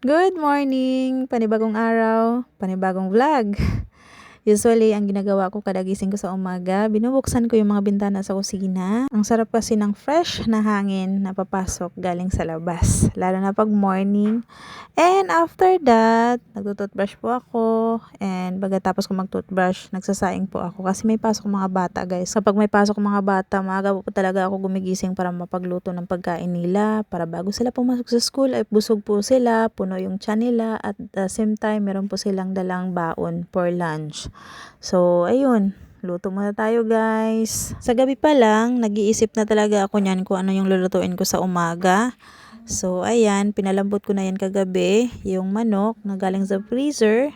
Good morning! Panibagong araw, panibagong vlog. Usually, ang ginagawa ko kada gising ko sa umaga, binubuksan ko yung mga bintana sa kusina. Ang sarap kasi ng fresh na hangin na papasok galing sa labas, lalo na pag morning. And after that, nagtututbrush po ako. And pagkatapos ko magtutbrush, nagsasaing po ako kasi may pasok mga bata, guys. Kapag may pasok mga bata, maaga po talaga ako gumigising para mapagluto ng pagkain nila. Para bago sila pumasok sa school, ay busog po sila, puno yung tiyan nila. At the same time, meron po silang dalang baon for lunch. So, ayun. Luto muna tayo, guys. Sa gabi pa lang, nag-iisip na talaga ako niyan kung ano yung lulutuin ko sa umaga. So, ayan, pinalambot ko na yan kagabi, yung manok na galing sa freezer.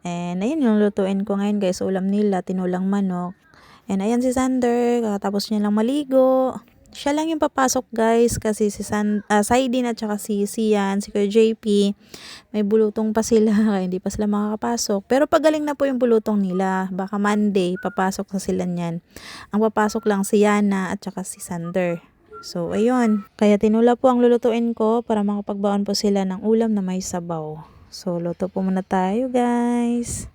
And ayun yung lutuin ko ngayon, guys, ulam nila, tinulang manok. And ayan si Sander, kakatapos niya lang maligo. Siya lang yung papasok, guys, kasi si Saidin at saka si Sian, si Kuya JP, may bulutong pa sila, kaya hindi pa sila makakapasok. Pero pagaling na po yung bulutong nila, baka Monday, papasok na sila niyan. Ang papasok lang si Yana at saka si Sander. So, ayun. Kaya tinula po ang lulutuin ko para makapagbaon po sila ng ulam na may sabaw. So, luto po muna tayo, guys.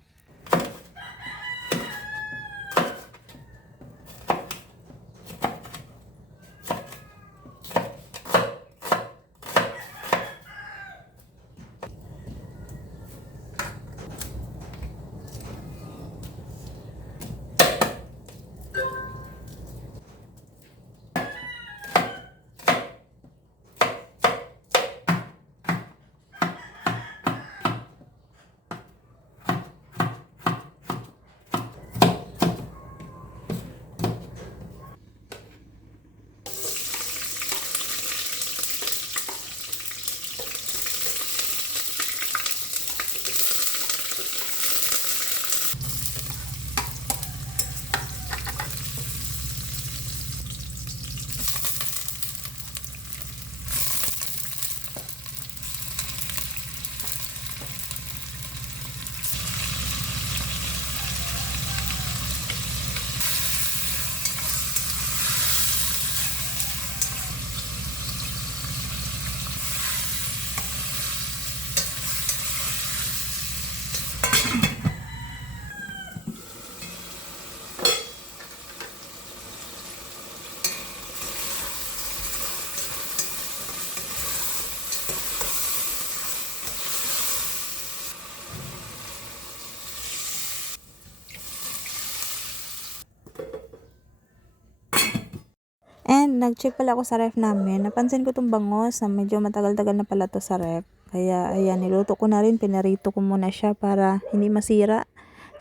And nag-check pala ako sa ref namin. Napansin ko tong bangos na medyo matagal-tagal na pala to sa ref. Kaya ayan, niluto ko na rin. Pinarito ko muna siya para hindi masira.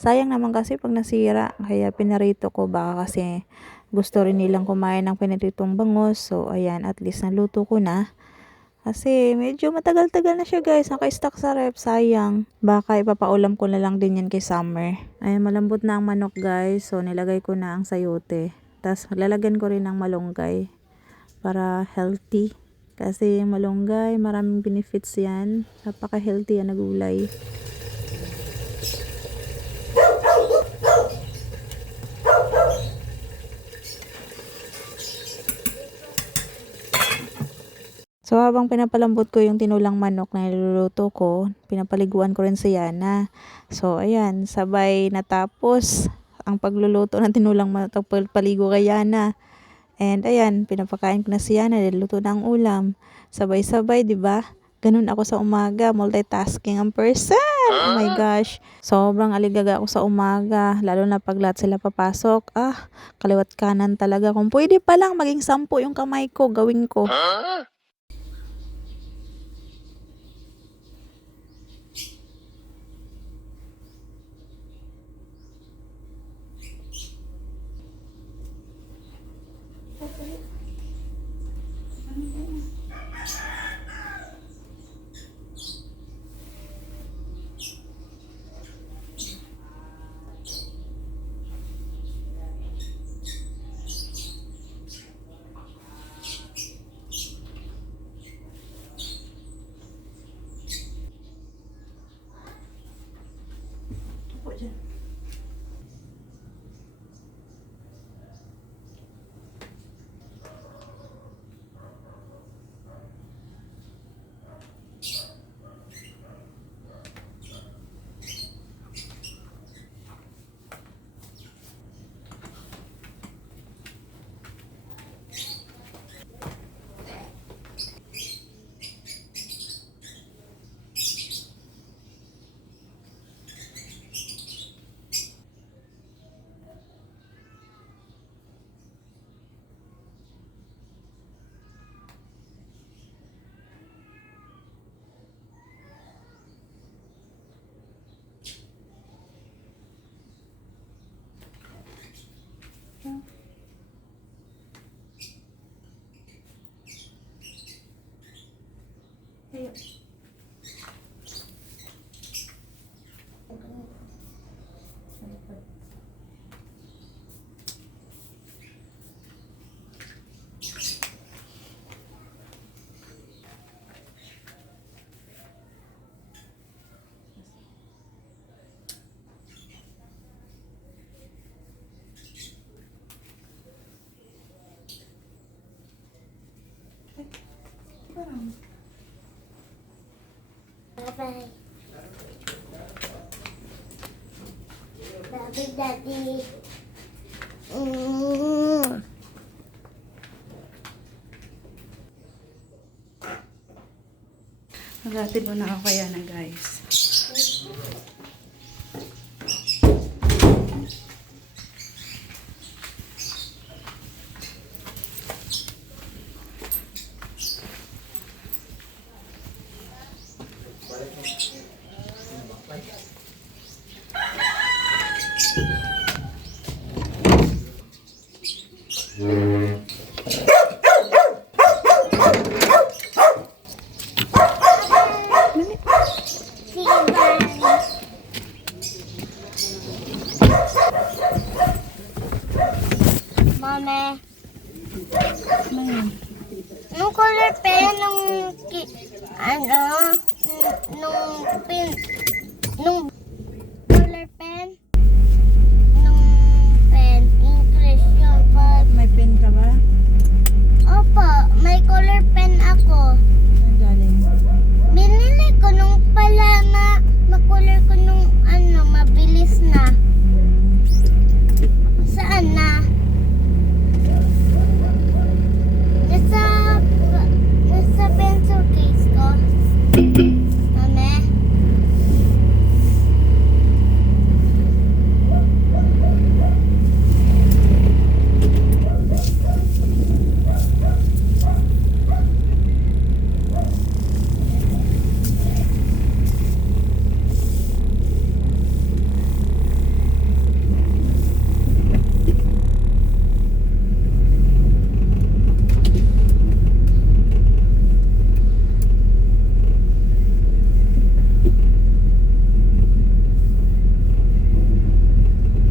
Sayang naman kasi pag nasira. Kaya pinarito ko, baka kasi gusto rin nilang kumain ng piniritong bangos. So ayan, at least naluto ko na. Kasi medyo matagal-tagal na siya, guys. Naka-stock sa ref. Sayang. Baka ipapaulam ko na lang din yan kay Summer. Ayan, malambot na ang manok, guys. So nilagay ko na ang sayote. Tapos lalagyan ko rin ng malunggay para healthy. Kasi malunggay, maraming benefits yan. Napaka-healthy yan na gulay. So, habang pinapalambot ko yung tinulang manok na niluluto ko, pinapaliguan ko rin si Yana. So, ayan, sabay natapos ang pagluluto ng tinulang manok, paligo kay Yana. And ayan, pinapakain ko na si Yana, niluto na ang ulam. Sabay-sabay, di ba? Ganun ako sa umaga, multitasking ang person. Oh my gosh. Sobrang aligaga ako sa umaga, lalo na pag lahat sila papasok. Kaliwat kanan talaga. Kung pwede pa lang maging 10 yung kamay ko, gawin ko. Bye-bye. Bye-bye, Daddy. Maghatid mo na ako kaya na guys. See you, bye. Mama. Nung color pen, nung pin, nung color pen, nung pen, English yun, but, May pen ka ba? opo, may color pen ako. Saan galing? Binili ko nung pala na, makulor ko nung mabilis na. Saan na? Nasa pencil case ko. Mame?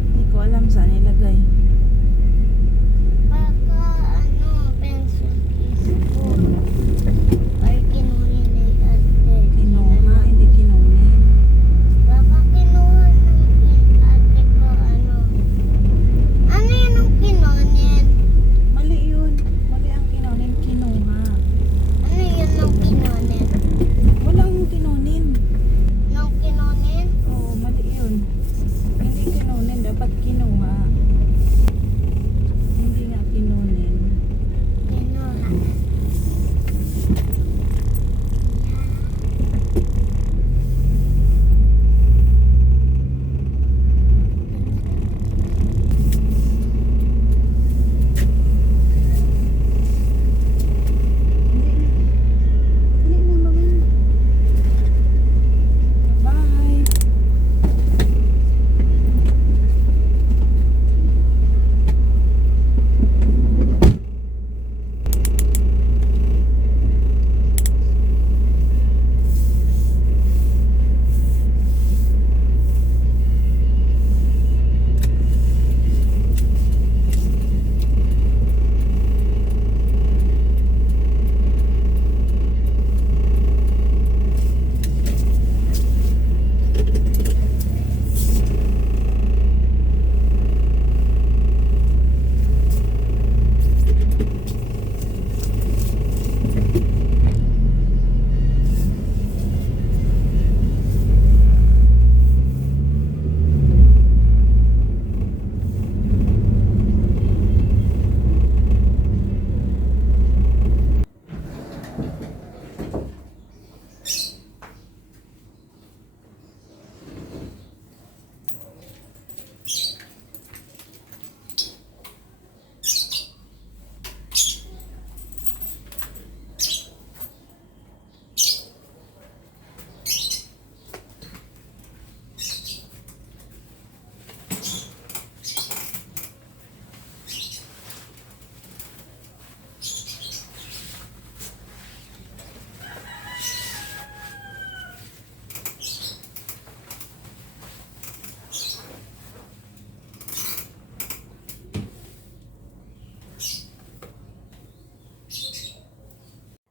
Hindi ko alam saan ilagay. Baka pencil case ko. Or kinuha ni ate. Kinuha, hindi kinunin. Baka kinuha ng ate ko Ano yun ang kinunin? Mali yun. Mali ang kinunin. Kinuha. Ano yun ang kinunin? Walang kinunin. Nung kinunin? Oo, mali yun. Hindi kinunin. Dapat kinuha. Hindi nga kinunin. Kinuha. Hindi na maganda. Bye.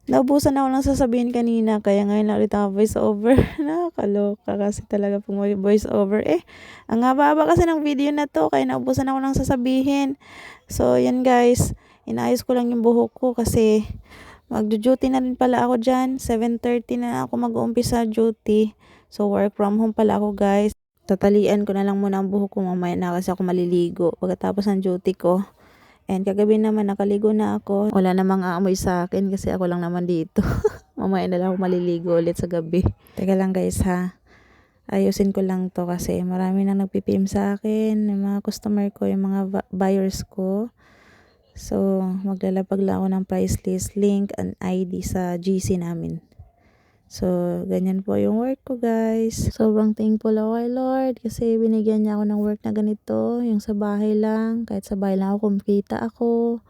Naubusan ako lang sasabihin kanina, kaya ngayon lang ulit ako voice over. Nakakaloka kasi talaga pong voice over. Ang haba-haba kasi ng video na to, kaya naubusan ako lang sasabihin. So, yan guys, inayos ko lang yung buhok ko kasi Magjo-duty na rin pala ako dyan. 7:30 na ako mag-uumpisa duty. So, work from home pala ako, guys. Tatalian ko na lang muna ang buhok ko mamaya na kasi ako maliligo pagkatapos ng duty ko. And kagabi naman nakaligo na ako. Wala namang aamoy sa akin kasi ako lang naman dito. Mamaya na lang ako maliligo ulit sa gabi. Teka lang guys ha. Ayusin ko lang to kasi marami nang nagpipim sa akin. Yung mga customer ko, yung mga buyers ko. So, maglalapag lang ako ng price list, link, and ID sa GC namin. So, ganyan po yung work ko, guys. Sobrang thankful ako kay Lord kasi binigyan niya ako ng work na ganito, yung sa bahay lang. Kahit sa bahay lang ako, kumikita ako.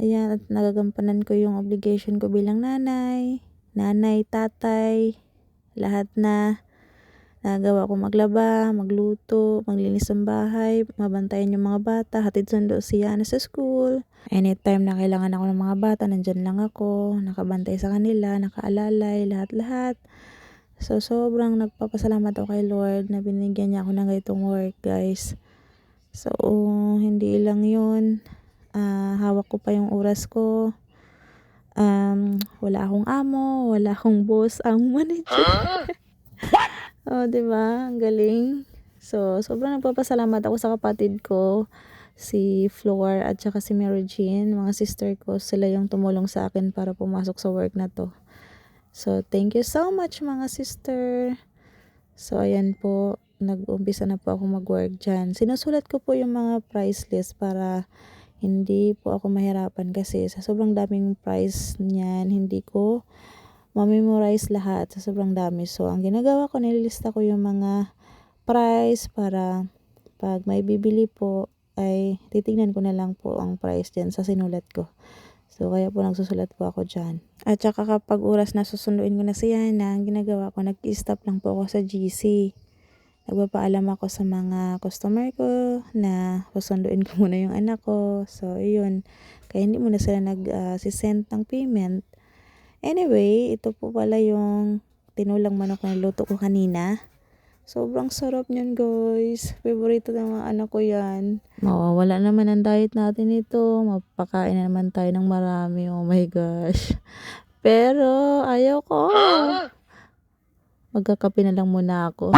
Ayan, at nagagampanan ko yung obligation ko bilang nanay, tatay, lahat na. Nagawa ko maglaba, magluto, maglinis ng bahay, mabantayan yung mga bata, hatid sundo si Yana sa school. Anytime na kailangan ako ng mga bata, nandyan lang ako, nakabantay sa kanila, nakaalalay, lahat-lahat. So, sobrang nagpapasalamat ako kay Lord na binigyan niya ako ng ganitong work, guys. So, hindi lang yun. Hawak ko pa yung oras ko. Wala akong amo, wala akong boss, ang manager. Oh, 'di ba? Ang galing. So, sobrang nagpapasalamat ako sa kapatid ko, si Flor at saka si Mary Jean, mga sister ko. Sila yung tumulong sa akin para pumasok sa work na to. So, thank you so much mga sister. So, ayan po. Nag-umpisa na po ako mag-work dyan. Sinusulat ko po yung mga price list para hindi po ako mahirapan kasi sa sobrang daming price niyan, hindi ko ma-memorize lahat sa sobrang dami. So, ang ginagawa ko, nililista ko yung mga price para pag may bibili po, ay titignan ko na lang po ang price dyan sa sinulat ko. So, kaya po nagsusulat po ako dyan. At saka kapag oras na susunduin ko na si Yana, ang ginagawa ko, nag-stop lang po ako sa GC. Nagpapaalam ako sa mga customer ko na susunduin ko muna yung anak ko. So, yun. Kaya hindi muna sila nag-send ng payment. Anyway, ito po pala yung tinulang manok na luto ko kanina. Sobrang sarap niyan, guys. Favorito ng mga anak ko yan. Mawawala naman ang diet natin ito. Mapakain na naman tayo ng marami. Oh my gosh. Pero, ayaw ko. Magkakape na lang muna ako.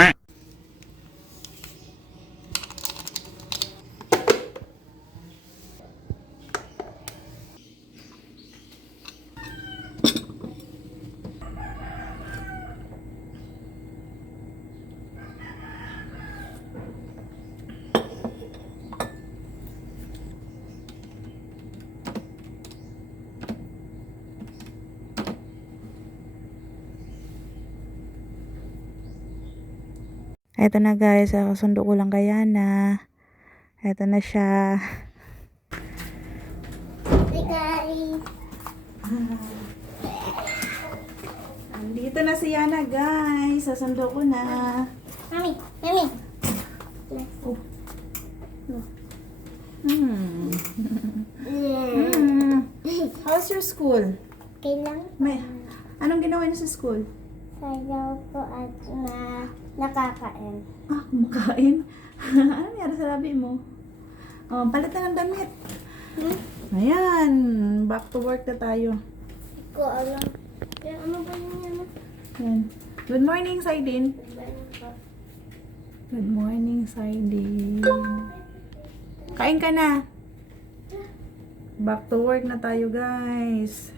Eto na guys, sundo ko lang kay Yana. Eto na siya. Hi guys. Andito na si Yana guys. Sasundo ko na. Mami, mami. How's your school? Kailang Anong ginawa niyo sa school? sayaw po at nakakain. Kumakain. Ano nangyari sa labi mo? Palit na ng damit. Ayan, back to work na tayo. Hindi ko alam. Kaya ano ba yun yan? Ayan. Good morning, Saidin. Good morning, Saidin. Kain ka na. Back to work na tayo, guys.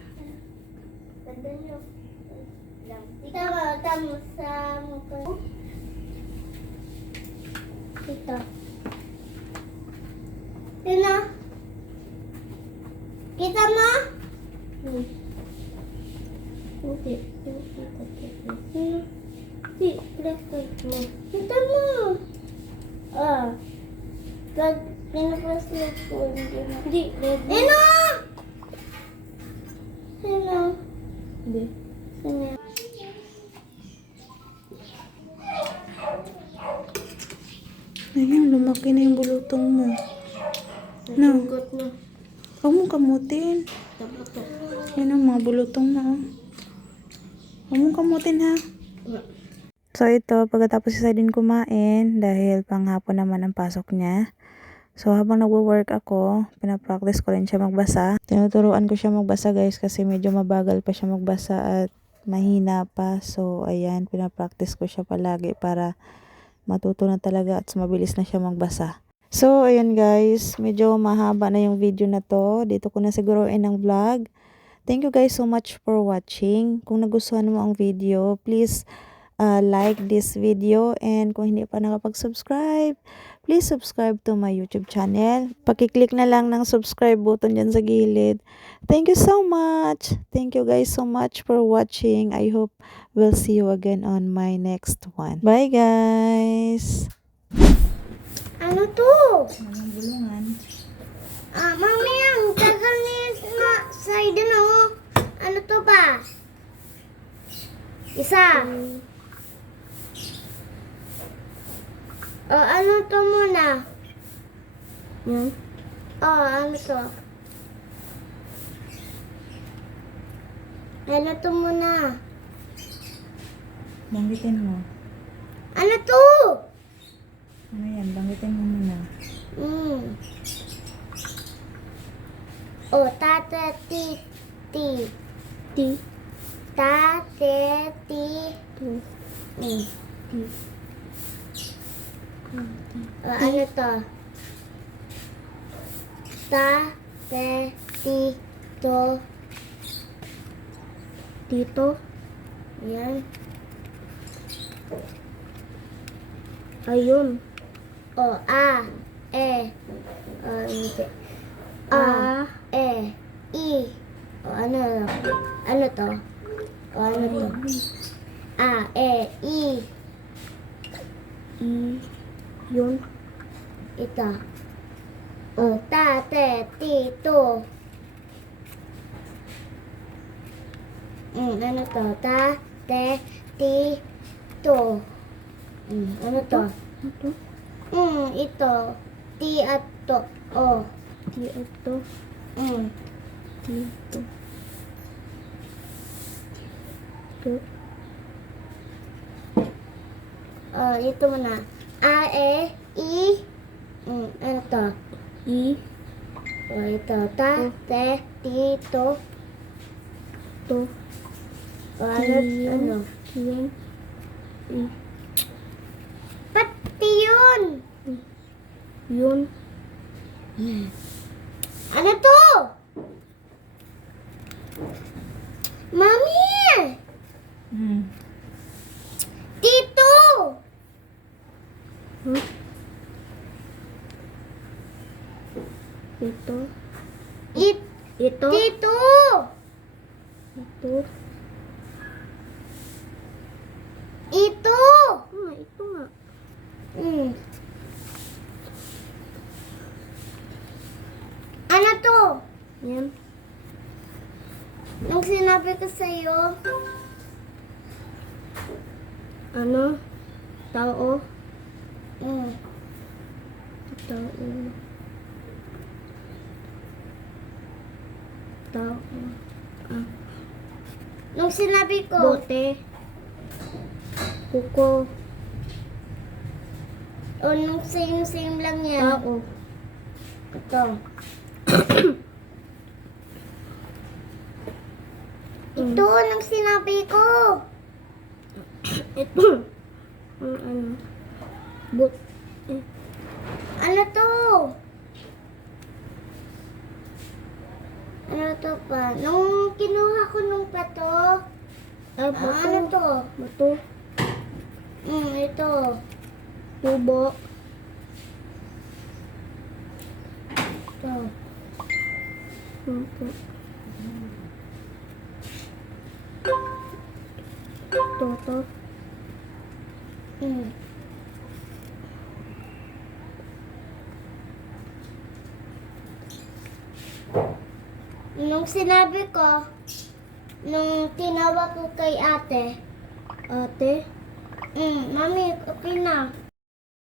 Tama sa mukha. Ito. Tina. Kita mo? Hindi. Hindi. Kita mo. Pag pinapas mo po, hindi. Ino! Ino? Hindi. Ino? Ayan, lumaki na yung bulutong mo. No. Hugot na. Huwag mong kamutin. Yan ang mga bulutong na. Huwag mong kamutin ha. So ito, pagkatapos isa din kumain, dahil panghapon naman ang pasok niya. So, habang nagwo-work ako, pinapractice ko rin siya magbasa. Tinuturuan ko siya magbasa guys kasi medyo mabagal pa siya magbasa at mahina pa. So, ayan, pinapractice ko siya palagi para matuto na talaga at mabilis na siya magbasa. So, ayan guys, medyo mahaba na yung video na to. Dito ko na siguruin ang vlog. Thank you guys so much for watching. Kung nagustuhan mo ang video, please like this video, and kung hindi pa nakapag-subscribe, please subscribe to my YouTube channel. Pakiclick na lang ng subscribe button dyan sa gilid. Thank you so much. Thank you guys so much for watching. I hope we'll see you again on my next one. Bye guys! Ano to? Bulungan. Mami, ang tagal na side no. Ano to ba? Isa. Ano to muna? Yan. Ano to? Ano to muna? Banggitin mo. Ano to? Ano yan? Banggitin mo muna. Tate, ti. Ti. Tate, ti. Tu. Ano to? Tate, ti, to. Tito. Yan. Ayun. Hindi. A. I. Ano to? Ano to? I. I. Yun. Ito. Tate, tito. Ano to? Tate, tito. Ano to? Ito. Ito. Ti at to. Ti ito. Tito. Ito. Ito muna. I. Ano to? I. Ito. Tate, tito. To. Ano? Yan. I. Pati yun! Yun. Ano to? Mami! Tito! Ito. Ito. Ito. Tito! Ito. Ito! Ito nga. Ano to? Yan. Nung sinabi ko sa'yo, Ano? Tao. mm, Tao. Tao. nung sinabi ko, Bote. Kuko. nung same lang yan. Tao. Ito. Ito, nung sinabi ko. Ito. Ano? Bot. Ano to? Ano to pa? Nung kinuha ko nung pato, Bato. ano to? Bato. Ito. Tubo. Ito. Tubo. Toto. Mm. Nung sinabi ko, nung tinawag ko kay ate, Ate. mami, okay na.